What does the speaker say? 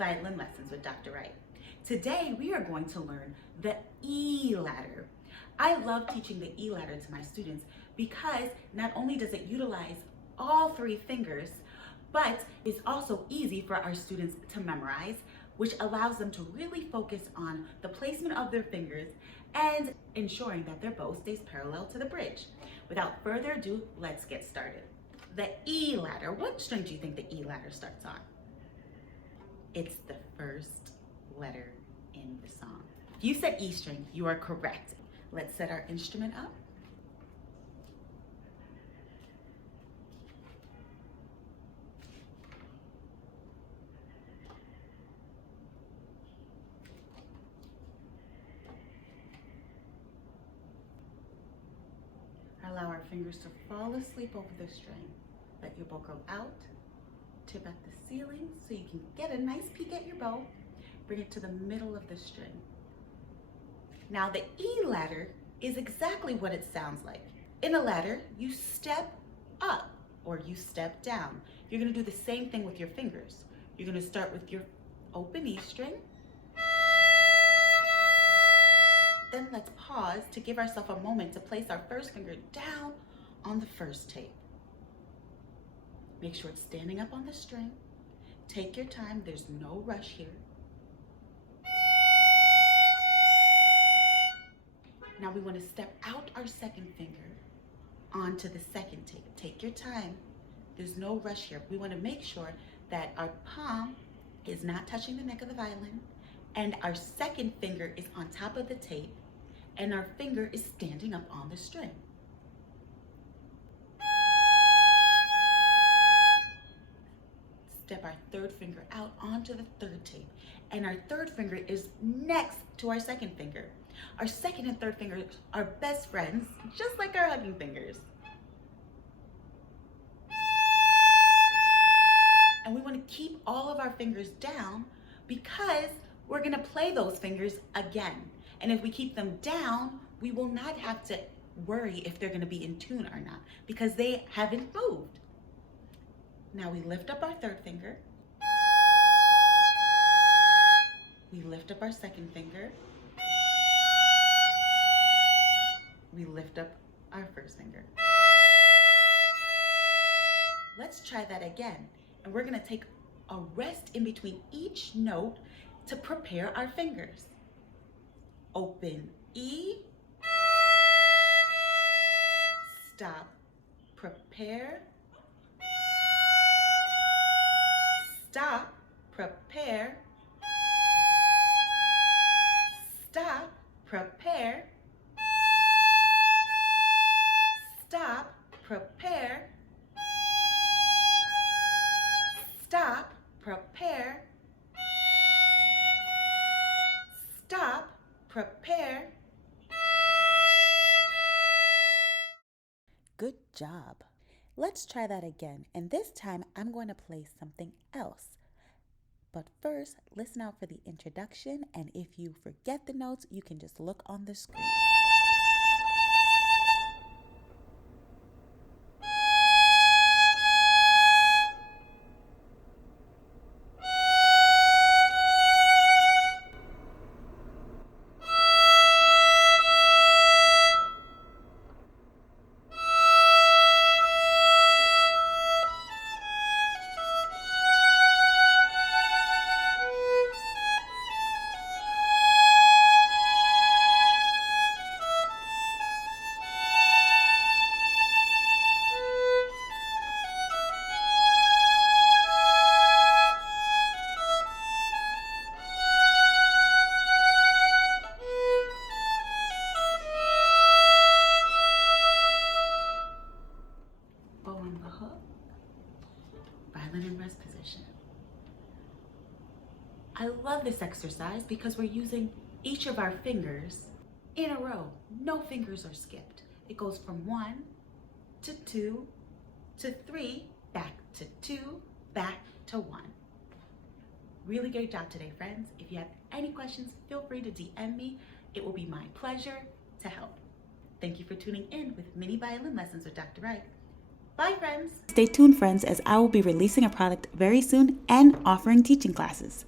Violin Lessons with Dr. Wright. Today we are going to learn the E ladder. I love teaching the E ladder to my students because not only does it utilize all three fingers, but it's also easy for our students to memorize, which allows them to really focus on the placement of their fingers and ensuring that their bow stays parallel to the bridge. Without further ado, let's get started. The E ladder. What string do you think the E ladder starts on? It's the first letter in the song. If you said E string, you are correct. Let's set our instrument up. Allow our fingers to fall asleep over the string. Let your bow go out, tip at the ceiling so you can get a nice peek at your bow. Bring it to the middle of the string. Now the E ladder is exactly what it sounds like. In a ladder, you step up or you step down. You're gonna do the same thing with your fingers. You're gonna start with your open E string. Then let's pause to give ourselves a moment to place our first finger down on the first tape. Make sure it's standing up on the string. Take your time, there's no rush here. Now we want to step out our second finger onto the second tape. Take your time, there's no rush here. We want to make sure that our palm is not touching the neck of the violin and our second finger is on top of the tape and our finger is standing up on the string. Step our third finger out onto the third tape and our third finger is next to our second finger. Our second and third fingers are best friends, just like our hugging fingers. And we want to keep all of our fingers down because we're going to play those fingers again. And if we keep them down, we will not have to worry if they're going to be in tune or not because they haven't moved. Now we lift up our third finger. We lift up our second finger. We lift up our first finger. Let's try that again. And we're gonna take a rest in between each note to prepare our fingers. Open E, stop, prepare, stop, prepare, stop, prepare, stop, prepare, stop, prepare, stop, prepare. Good job. Let's try that again, and this time I'm going to play something else. But first, listen out for the introduction, and if you forget the notes, you can just look on the screen. Violin in rest position. I love this exercise because we're using each of our fingers in a row. No fingers are skipped. It goes from 1 to 2 to 3, back to 2, back to 1. Really great job today, friends. If you have any questions, feel free to DM me. It will be my pleasure to help. Thank you for tuning in with Mini Violin Lessons with Dr. Wright. Bye, friends. Stay tuned, friends, as I will be releasing a product very soon and offering teaching classes.